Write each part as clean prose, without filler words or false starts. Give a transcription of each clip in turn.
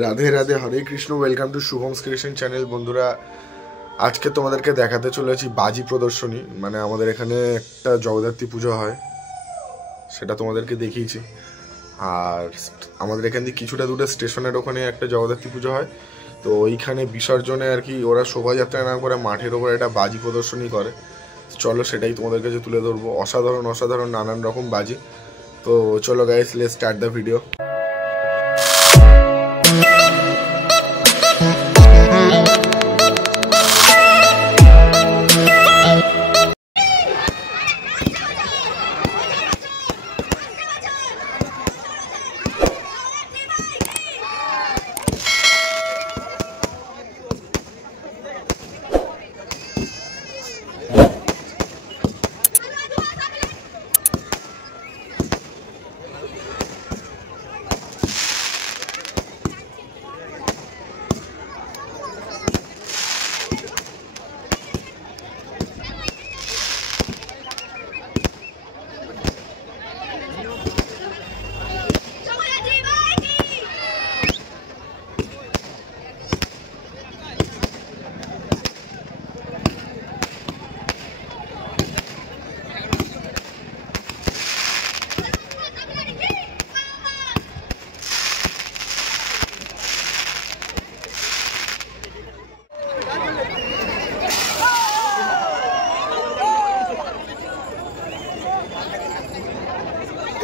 Radhe Radhe, Hare Krishna. Welcome to Shubham's creation channel. বন্ধুরা, আজকে তোমাদেরকে দেখাতে চলেছি বাজি প্রদর্শনী। মানে আমাদের এখানে একটা জগদ্ধাত্রী পুজো হয়, সেটা তোমাদেরকে দেখিয়েছি। আর আমাদের এখান থেকে কিছুটা দূরে স্টেশনের ওখানে একটা জগদ্ধাত্রী পুজো হয়, তো ওইখানে বিসর্জনে আর কি ওরা শোভাযাত্রা না করে মাঠের ওপর একটা বাজি প্রদর্শনী করে। চলো সেটাই তোমাদের কাছে তুলে ধরবো। অসাধারণ অসাধারণ নানান রকম বাজি। তো চলো guys, let's start the video.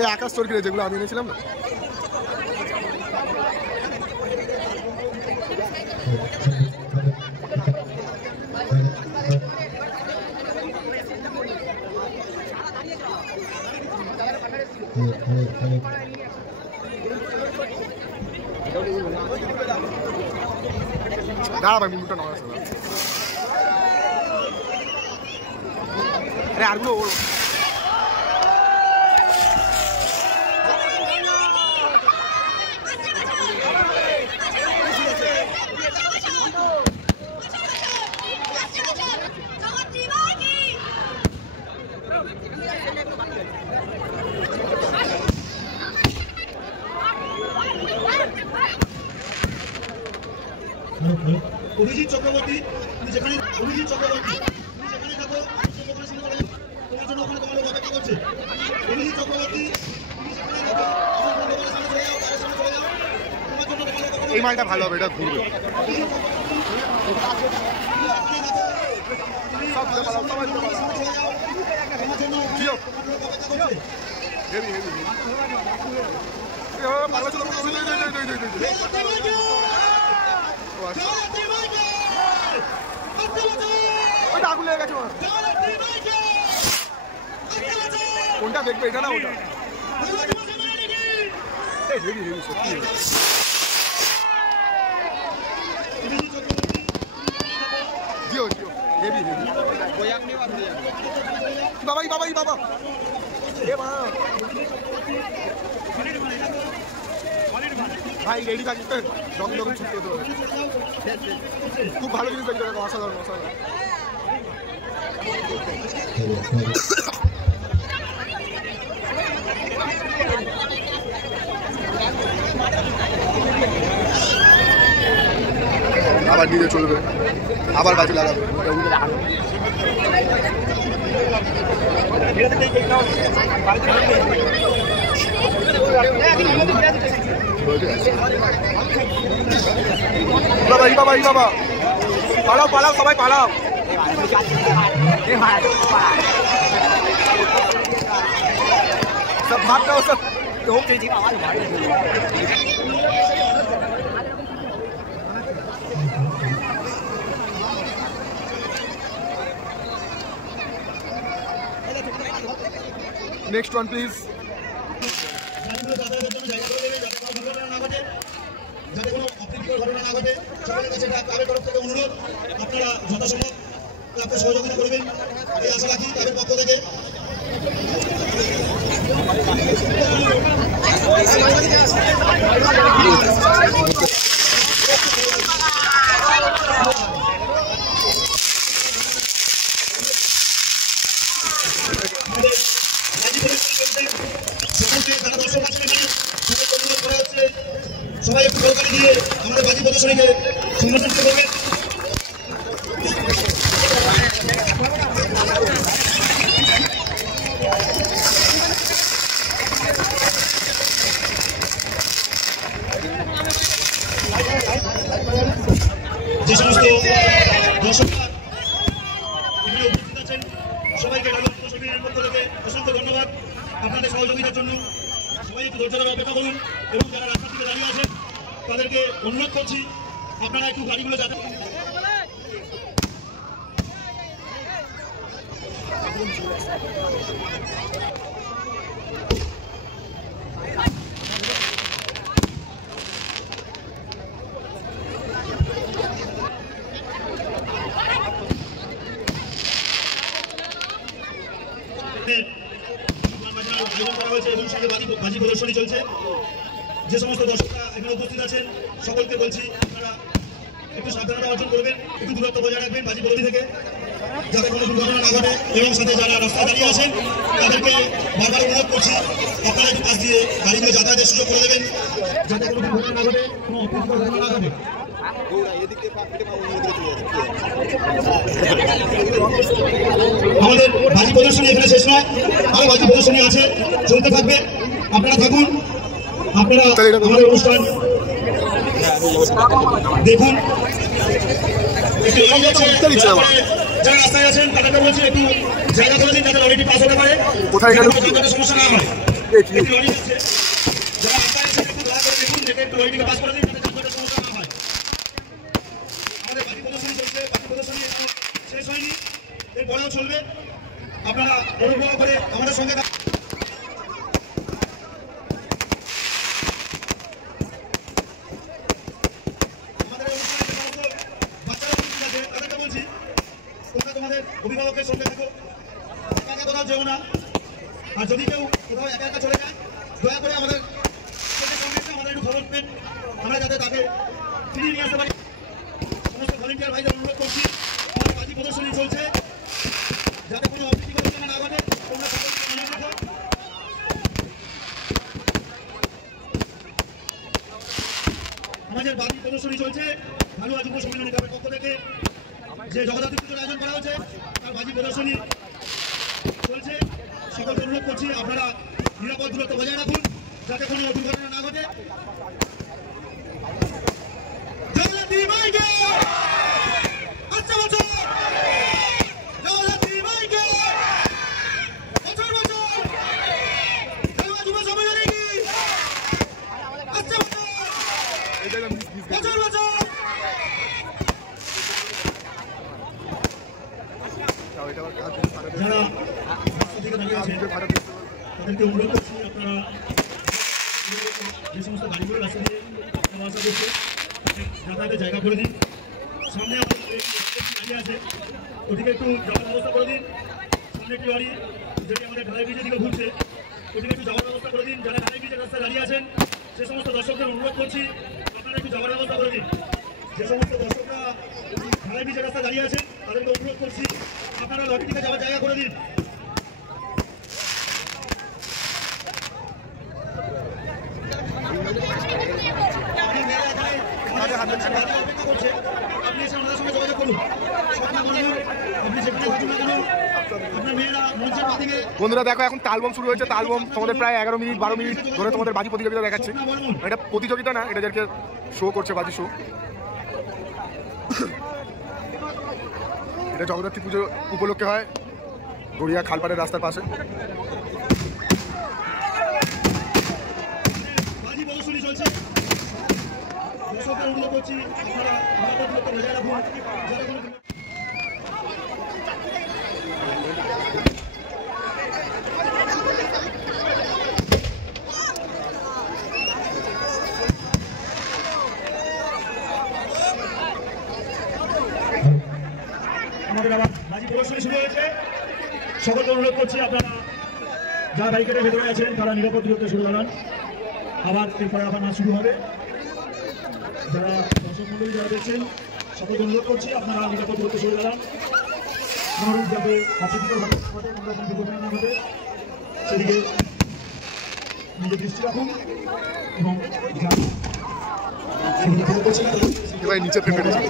এই আকাশ স্টোর কিনে যেগুলো আমি এনেছিলাম না, দাঁড়া ভাই, মুন্ডুটা নেওয়া আছে। আরে আরগুলো অভিজিৎ চক্রবর্তী, তুমি যেখানে অভিজিৎ চক্রবর্তী তুমি যেখানে থাকো তোমার জন্য ওখানে তোমার লোক অপেক্ষা করছে। অভিজিৎ চক্রবর্তী, তুমি যেখানে থাকো এই মালটা ভালো হবে, এটা ঘুরবে। কোনটা দেখবে, এটা না ওটা? বাবা ভাই রেডি থাকিস, যখন যখন ছুটতে হতে পারে। খুব ভালো জিনিস দেখতে হবে, অসাধারণ অসাধারণ। আবার নিজে চলবে, আবার বাজি লাগাবে। বাবা পালাও পালাও, সবাই পালাও। সব ভাবটাও সব নেক্সট ওয়ান প্লিজ। যাতে কোনো অপ্রীতিকর ঘটনা না ঘটে, সকলের কাছে ক্লাবের তরফ থেকে অনুরোধ, আপনারা যথাসম্ভব ক্লাবকে সহযোগিতা করবেন, এই আশা রাখি ক্লাবের পক্ষ থেকে। সকলকে যারা দর্শক আছেন এখানে সবাইকে অনুরোধ করা হচ্ছে, সবাই একটু দিয়ে আমাদের বাজি প্রদর্শনীকে সম্বোধন করবেন। যে সমস্ত দর্শকরা এখানে উপস্থিত আছেন সবাইকে সমিতির পক্ষ থেকে অসংখ্য ধন্যবাদ আপনাদের সহযোগিতার জন্য। সবাই একটু ধৈর্য ধরে অপেক্ষা করুন এবং যারা রাস্তার দিকে দাঁড়িয়ে আছেন তাদেরকে অনুরোধ করছি আপনারা একটু গাড়িগুলো যাতে বাজি প্রদর্শনী চলছে। যে সমস্ত দর্শকরা এখানে উপস্থিত আছেন সকলকে বলছি আপনারা একটু সাবধানতা অর্জন করবেন, একটু দূরত্ব বজায় রাখবেন বাজি প্রদর্শনী থেকে, যাতে কোনো দুর্ঘটনা না ঘটে। এবং সাথে যারা রাস্তায় দাঁড়িয়ে আছেন তাদেরকে বারবার অনুরোধ করছি আপনারা একটু পাশ দিয়ে গাড়িগুলো যাতায়াতের সুযোগ করে দেবেন, যাতে কোনো দুর্ঘটনা না ঘটে, কোনো অপ্রীতিকর ঘটনা না ঘটে। আমাদের বাজি প্রদর্শনী এখানে শেষ নয়, আরো বাজি প্রদর্শনী আছে, চলতে থাকবে। আপনারা থাকুন, আপনারা আমাদের অনুষ্ঠান দেখুন। যারা রাস্তায় আছেন তাদেরকে বলছি একটু জায়গা করে দিন যাতে লরিটি পাস হতে পারে, সমস্যা না হয়। লরি আছে, যারা রাস্তায় আছেন একটু দয়া করে দেখুন যাতে একটু লরিটিকে পাস করে দিন যাতে সমস্যা না হয়। আমাদের বাজি প্রদর্শনী চলছে, বাজি প্রদর্শনী শেষ হয়নি, এরপরেও চলবে। আপনারা অনুগ্রহ করে আমাদের সঙ্গে তোমাদের অভিভাবকের সঙ্গে থাকো, একা একা কোথাও যেও না। আর যদি কেউ কোথাও একা একা চলে যায় দয়া করে আমাদের সঙ্গে এসে আমাদের একটু খবর দেবেন, আমরা যাতে তাকে ফিরিয়ে নিয়ে আসতে পারি। সমস্ত ভলেন্টিয়ার ভাইদের অনুরোধ করছি আমাদের বাজি প্রদর্শনী চলছে, যাতে কোনো অপ্রীতিকর ঘটনা না ঘটে তোমরা সকলকে মনে রাখো। আমাদের বাজি প্রদর্শনী চলছে ভালুয়া যুব সম্মেলনী ক্লাবের পক্ষ থেকে যে জগদ্ধাত্রী পুজোর আয়োজন করা হয়েছে তার বাজি প্রদর্শনী চলছে। সকলকে অনুরোধ করছি আপনারা নিরাপদ দূরত্ব বজায় রাখুন যাতে কোনো দুর্ঘটনা না ঘটে। যারা থেকে দাঁড়িয়ে আছে তাদেরকে অনুরোধ করছি আপনারা যে সমস্ত গাড়িগুলো রাস্তা দিয়ে আসা করছে যাতায়াতের জায়গা করে দিন। সামনে দাঁড়িয়ে আছে ওদিকে একটু যাওয়ার ব্যবস্থা করে দিন। সামনে একটি গাড়ি যেটি আমাদের ঢালাই ব্রিজের দিকে ঘুরছে ওদিকে একটু যাওয়ার ব্যবস্থা করে দিন। যারা ঢালাই ব্রিজের রাস্তায় দাঁড়িয়ে আছেন সে সমস্ত দর্শকদের অনুরোধ করছি আপনারা একটু যাওয়ার ব্যবস্থা করে দিন। যে সমস্ত দর্শকরা ঢালাই ব্রিজের রাস্তায় দাঁড়িয়ে আছেন তাদেরকে অনুরোধ করছি আপনারা লরিটিকে যাওয়ার জায়গা করে দিন। আপনি এসে আমাদের সঙ্গে যোগাযোগ করুন। আপনি সেখানে থাকুন না কেন, আপনার মেয়েরা মঞ্চের দিকে। বন্ধুরা দেখো এখন তালবম শুরু হয়েছে। তালবম তোমাদের প্রায় 11 মিনিট 12 মিনিট ধরে তোমাদের বাজি প্রতিযোগিতা দেখাচ্ছে। এটা প্রতিযোগিতা না, এটা যাদেরকে শো করছে বাজি শো। এটা জগদ্ধাত্রী পুজো উপলক্ষে হয় গড়িয়া খালপাড়ের রাস্তার পাশে। বাজি প্রদর্শনী চলছে, দর্শকদের অনুরোধ করছি আপনারা নিরাপদ বজায় রাখুন। আমাদের আবার বাজি প্রদর্শনী শুরু হয়েছে। সকলকে অনুরোধ করছি আপনারা যারা ব্যারিকেডের ভেতরে আছেন তারা নিরাপদ দূরত্বে শুরু করান। আবার এরপরে আবার নাচ শুরু হবে। যারা দর্শক মন্ডলী যারা দেখছেন সকলকে অনুরোধ করছি আপনারা নিরাপদ দূরত্বে শুরু করান। অনুরোধ যাতে অপ্রীতিকর দুর্ঘটনা না ঘটে সেদিকে নিজের দৃষ্টি রাখুন এবং এবার নিচে পেটেছে,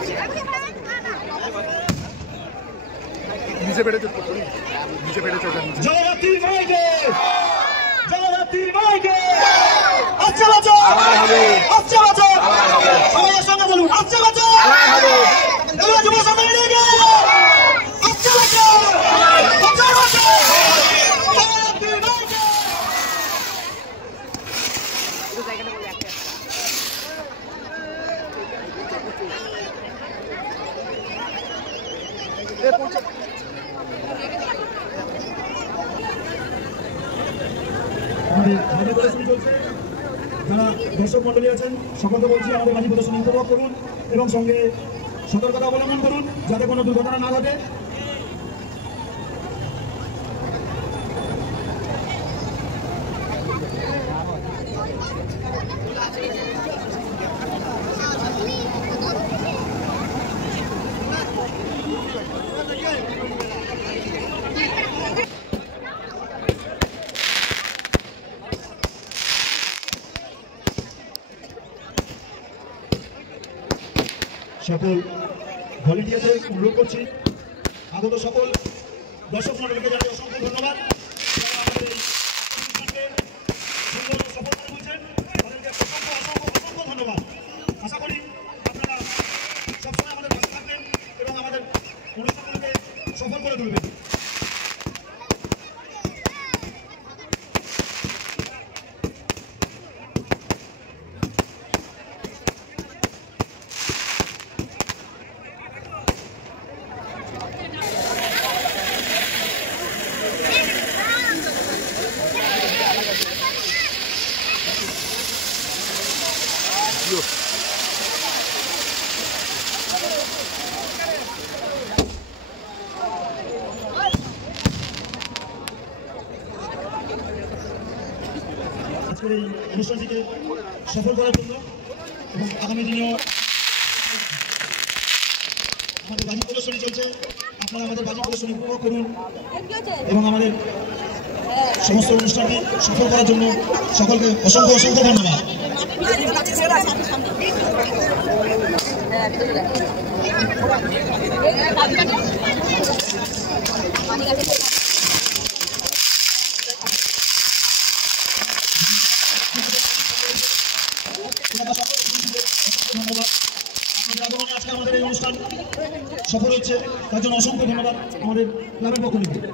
নিচে পেটেছে, নিচে পেটেছে। জগদ্ধাত্রী মাইকে, জগদ্ধাত্রী মাইকে। আচ্ছা বাচ্চা, আচ্ছা বাচ্চা, সবাই সঙ্গে বলুন আচ্ছা বাচ্চা। এবার যুব সমাজ নিয়ে আচ্ছা বাচ্চা, আচ্ছা বাচ্চা, জগদ্ধাত্রী মাইকে। আমাদের বাজি প্রদর্শনী চলছে, যারা দর্শক মন্ডলী আছেন সকলকে বলছি আমাদের বাজি প্রদর্শনী উপভোগ করুন এবং সঙ্গে সতর্কতা অবলম্বন করুন যাতে কোনো দুর্ঘটনা না ঘটে। সকল ভলেন্টিয়ারদের অনুরোধ করছি, আগত সকল দর্শক মন্ডলীকে জানাই অসংখ্য ধন্যবাদ। আমাদের এই অনুষ্ঠানকে সুন্দর সফল করে তুলছেন, তাদেরকে অসংখ্য অসংখ্য অসংখ্য ধন্যবাদ। আশা করি আপনারা সবসময় আমাদের পাশে থাকবেন এবং আমাদের অনুষ্ঠানগুলোকে সফল করে তুলবেন। আজকের এই অনুষ্ঠানটিকে সফল করার জন্য এবং আগামী দিনেও আমাদের বাজি প্রদর্শনী চলছে, আপনারা আমাদের বাজি প্রদর্শনী উপভোগ করুন এবং আমাদের সমস্ত অনুষ্ঠানটি সফল করার জন্য সকলকে অসংখ্য অসংখ্য ধন্যবাদ। ধন্যবাদ আপনাদের আগমনে আজকে আমাদের এই অনুষ্ঠান সফল হচ্ছে, তার জন্য অসংখ্য ধন্যবাদ আমাদের ক্লাবের পক্ষ থেকে।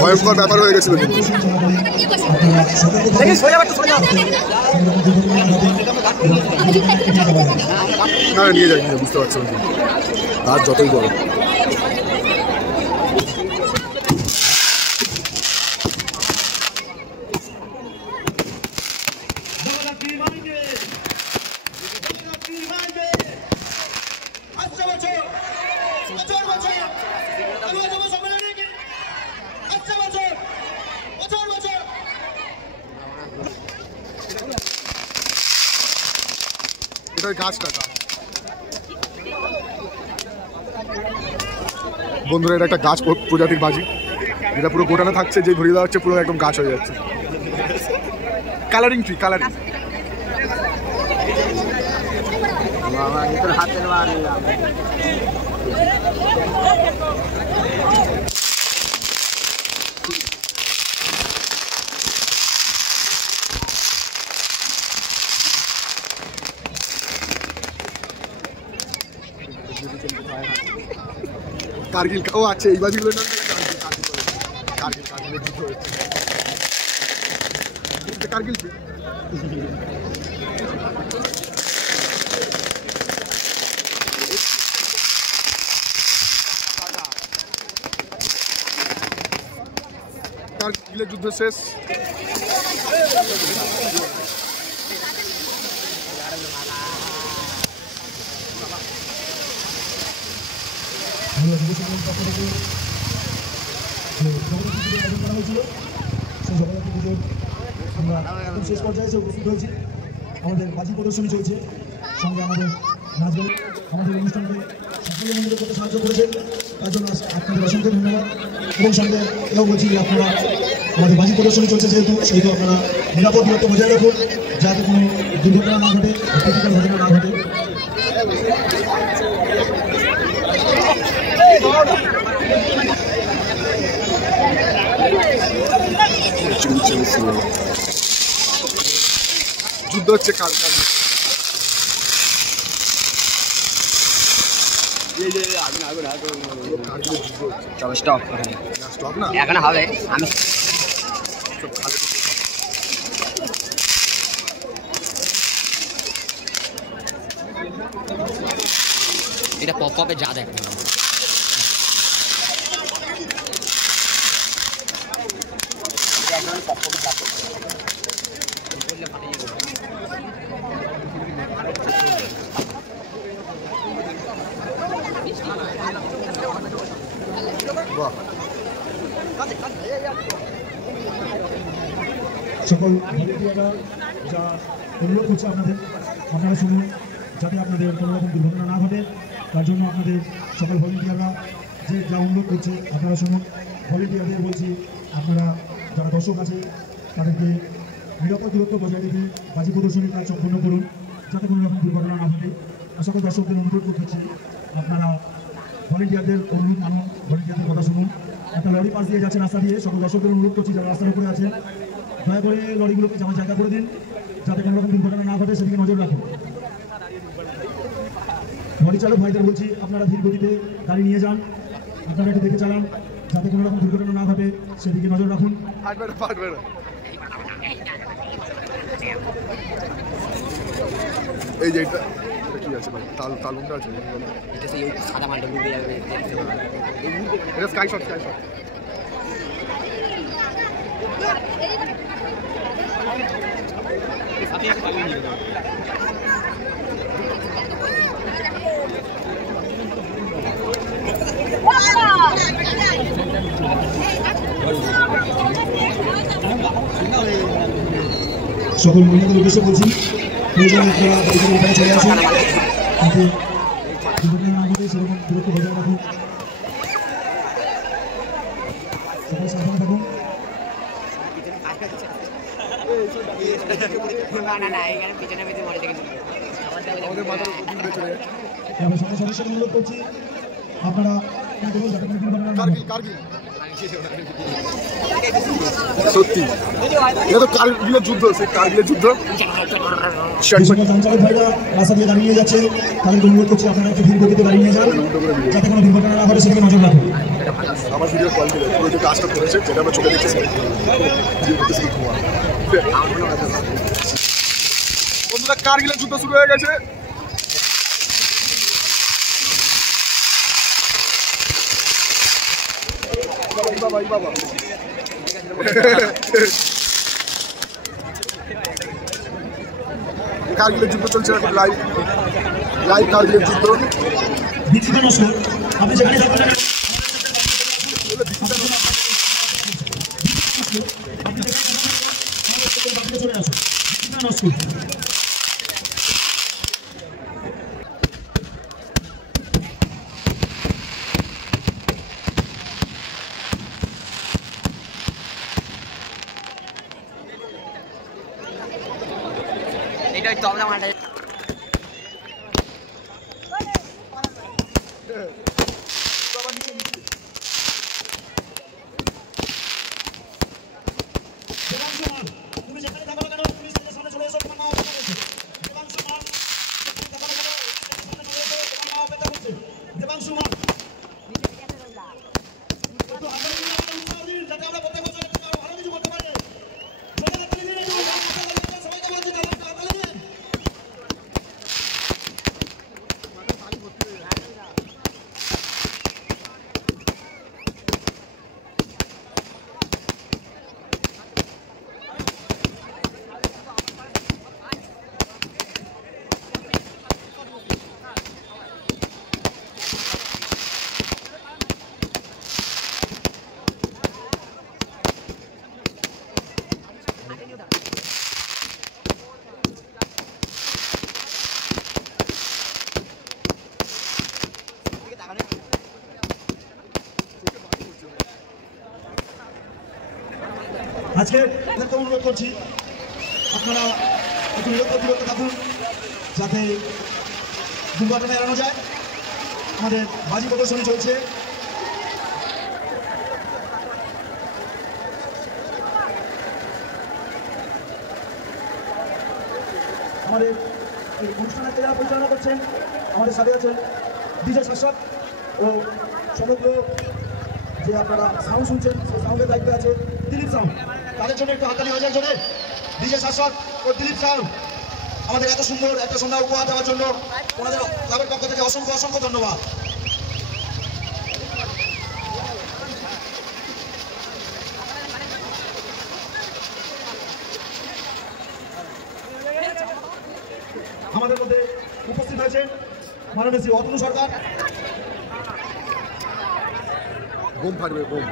ভয়ঙ্কর ব্যাপার হয়ে গেছিল কিন্তু না নিয়ে যাই বুঝতে পারছো রাত যতই বড় গাছটা বন্ধুরা এটা একটা গাছ প্রজাতির বাজি, যেটা পুরো গোটানো থাকছে, যে ধরিয়ে দেওয়া হচ্ছে পুরো একদম গাছ হয়ে যাচ্ছে। Colouring tree, colouring. কার্গিল, ও আচ্ছা এই বাজিগুলোর নাম কার্গিল, কার্গিলের যুদ্ধ হচ্ছে। কারগিল কারগিলের যুদ্ধ শেষ। শেষ পর্যায়ে এসে উপস্থিত হয়েছি। আমাদের বাজি প্রদর্শনী চলছে, সঙ্গে আমাদের নাচ গান আমাদের অনুষ্ঠানকে সাফল্যমণ্ডিত করতে সাহায্য করেছেন, তার জন্য আপনাদের অসংখ্য ধন্যবাদ। এবং সঙ্গে এও বলছি আপনারা আমাদের বাজি প্রদর্শনী চলছে সেহেতু আপনারা নিরাপদ দূরত্ব বজায় রাখুন, যাতে কোনো দুর্ঘটনা না ঘটে, ক্ষতিকর ঘটনা না ঘটে। যুদ্ধ হচ্ছে এখন হবে আমি এটা পপ আপে যা দেখ সকল ভলেন্টিয়াররা যা অনুরোধ করছে আপনারা শুনুন, যাতে আপনাদের কোনো রকম দুর্ঘটনা না ঘটে, তার জন্য আপনাদের সকল ভলেন্টিয়াররা যে যা অনুরোধ করছে আপনারা শুনুন। ভলেন্টিয়ারদের বলছি, আপনারা যারা দর্শক আছে তাদেরকে নিরাপদ দূরত্ব বজায় রেখে বাজি প্রদর্শনীর কাজ সম্পূর্ণ করুন, যাতে কোনো রকম দুর্ঘটনা না ঘটে। আর সকল দর্শকদের অনুরোধ করতেছি, আপনারা ভলেন্টিয়ারদের অনুরোধ মানুন, ভলেন্টিয়ারদের কথা শুনুন। একটা লরি পাশ দিয়ে যাচ্ছে রাস্তা দিয়ে, সকল দর্শকদের অনুরোধ করছি যারা রাস্তার উপরে আছে, দয়া করে লরিগুলোকে যাওয়ার জায়গা করে দিন, যাতে কোনো রকম দুর্ঘটনা না ঘটে সেদিকে নজর রাখুন। লরি চালক ভাইদের বলছি, আপনারা ধীর গতিতে গাড়ি নিয়ে যান, আপনারা একটু দেখে চালান, যাতে কোনো রকম দুর্ঘটনা না ঘটে সেদিকে নজর রাখুন। এই যে এটা কি আছে ভাই, তালুনটা আছে, এটা সেই সাদা মালটা ডুবে যাবে, এটা স্কাই শট। সকল মহিলাদের উদ্দেশ্যে বলছি, প্রয়োজন আপনারা বাড়িতে উপায় চলে আসুন, যাতে দুর্ঘটনা না ঘটে সেরকম দূরত্ব বজায় রাখুন। সকল সাবধানে থাকুন। আমি সকল সদস্যদের অনুরোধ করছি, আপনারা যাতে কোনো দুর্ঘটনা না ঘটে। সত্যি এটা তো কারগিলের যুদ্ধ, সেই কারগিলের যুদ্ধ। সকল যানচালক ভাইরা রাস্তা দিয়ে গাড়ি নিয়ে যাচ্ছে, তাদেরকে অনুরোধ করছি আপনারা একটু ধীর গতিতে গাড়ি নিয়ে যান, যাতে কোনো দুর্ঘটনা না ঘটে সেদিকে নজর রাখুন। আমার ভিডিও কল দিলে পুরো যে কাজটা করেছে, যেটা আমরা চোখে দেখেছি বন্ধুরা, কারগিলের যুদ্ধ শুরু হয়ে গেছে। বাবা কারগিলের যুদ্ধ চলছে, লাইভ কারগিলের যুদ্ধ। আপনি যেখানে চলে আসুন। এটা ওই তবলা মালটা তুমি যেখানে থাকো না কেন, তুমি সামনে চলে এসো, তোমার মা অপেক্ষা করছে। দেবাংশু মা, যেখানে থাকো না কেন, তুমি সামনে চলে এসো, তোমার মা অপেক্ষা করছে। দেবাংশু মা, একটু হাতের উৎসাহ দিন, যাতে আমরা প্রত্যেক বছর ভালো কিছু করতে পারি। আজকে অনুরোধ করছি আপনারা একটু নিরপেক্ষ থাকুন যাতে দুর্ঘটনা এড়ানো যায়। আমাদের বাজি প্রদর্শনী চলছে। আমাদের এই অনুষ্ঠানকে যারা পরিচালনা করছেন আমাদের সাথে আছেন ডিজে শাসক ও সমগ্র যে আপনারা সাউন্ড শুনছেন সেই সাউন্ডের দায়িত্বে আছে দিলীপ সাউন্ড। তাদের জন্য একটু হাততালি হয়ে যায় জন্য ডিজে শাসক ও দিলীপ সাউন্ড আমাদের এত সুন্দর একটা সন্ধ্যা উপহার দেওয়ার জন্য ওনাদের ক্লাবের পক্ষ থেকে অসংখ্য অসংখ্য ধন্যবাদ। আমাদের মধ্যে উপস্থিত হয়েছেন মাননীয় শ্রী অতনু সরকার। বোম ফাটবে বোম।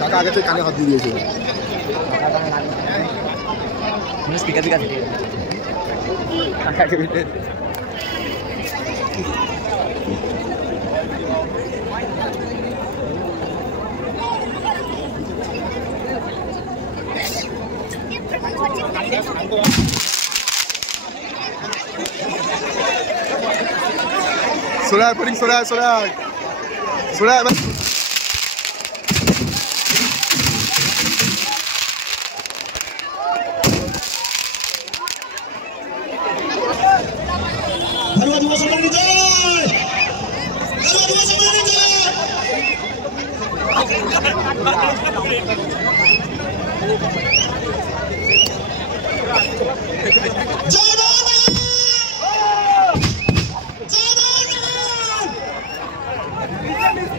কাকা আগে থেকে কানে হাত দিয়ে দিয়েছে। স্পিকার দিকে Solar, putting solar.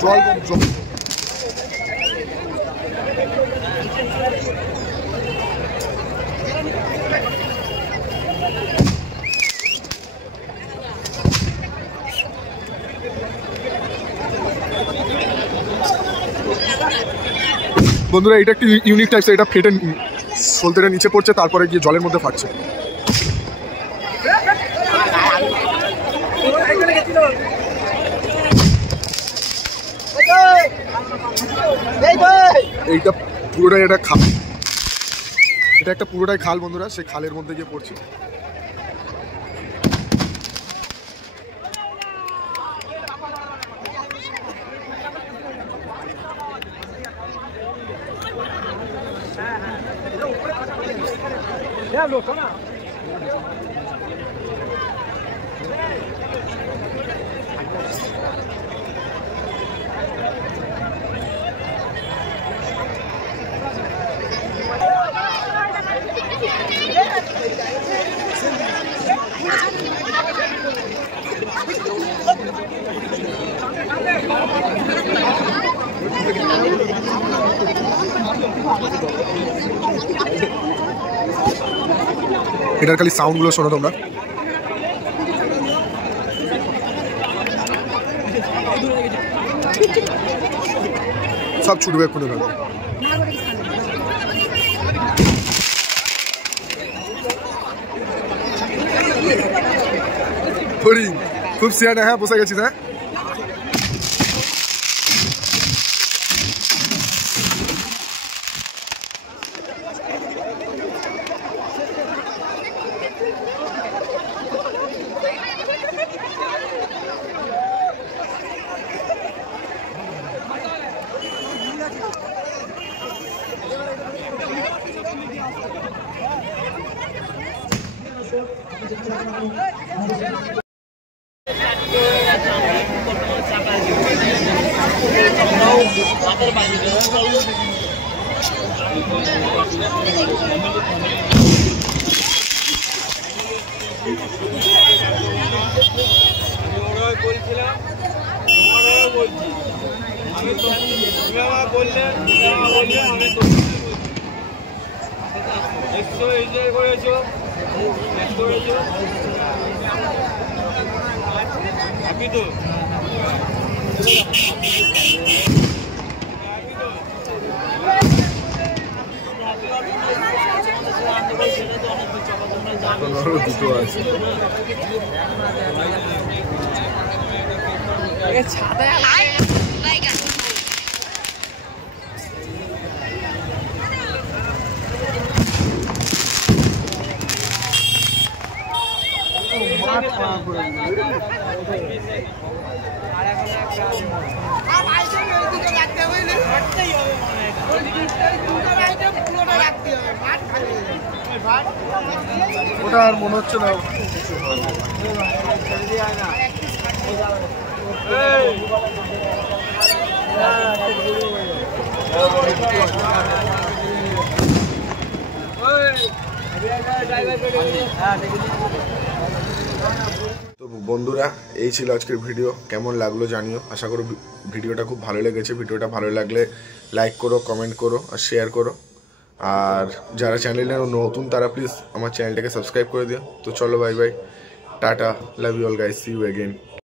জল বন্ধুরা এটা একটি ইউনিক টাইপস। এটা ফেটে সলতেটা নিচে পড়ছে তারপরে গিয়ে জলের মধ্যে ফাটছে। এইটা পুরোটাই একটা খাল, এটা একটা পুরোটাই খাল বন্ধুরা। সেই খালের মধ্যে গিয়ে পড়ছে। এটার খালি সাউন্ডগুলো শোনো তোমরা। সব ছুটবে এক্ষুনি ভাবে। খুব সিয়ানা, হ্যাঁ বসে গেছিস। হ্যাঁ দুটো আছে। ওটা আর মনে হচ্ছে না। তো বন্ধুরা, এই ছিল আজকের ভিডিও। কেমন লাগলো জানিও, আশা করি ভিডিওটা খুব ভালো লেগেছে। ভিডিওটা ভালো লাগলে লাইক করো, কমেন্ট করো আর শেয়ার করো। আর যারা চ্যানেলে নতুন তারা প্লিজ আমার চ্যানেলটাকে সাবস্ক্রাইব করে দিও। তো চলো, bye bye, tata, love you all guys, see you again.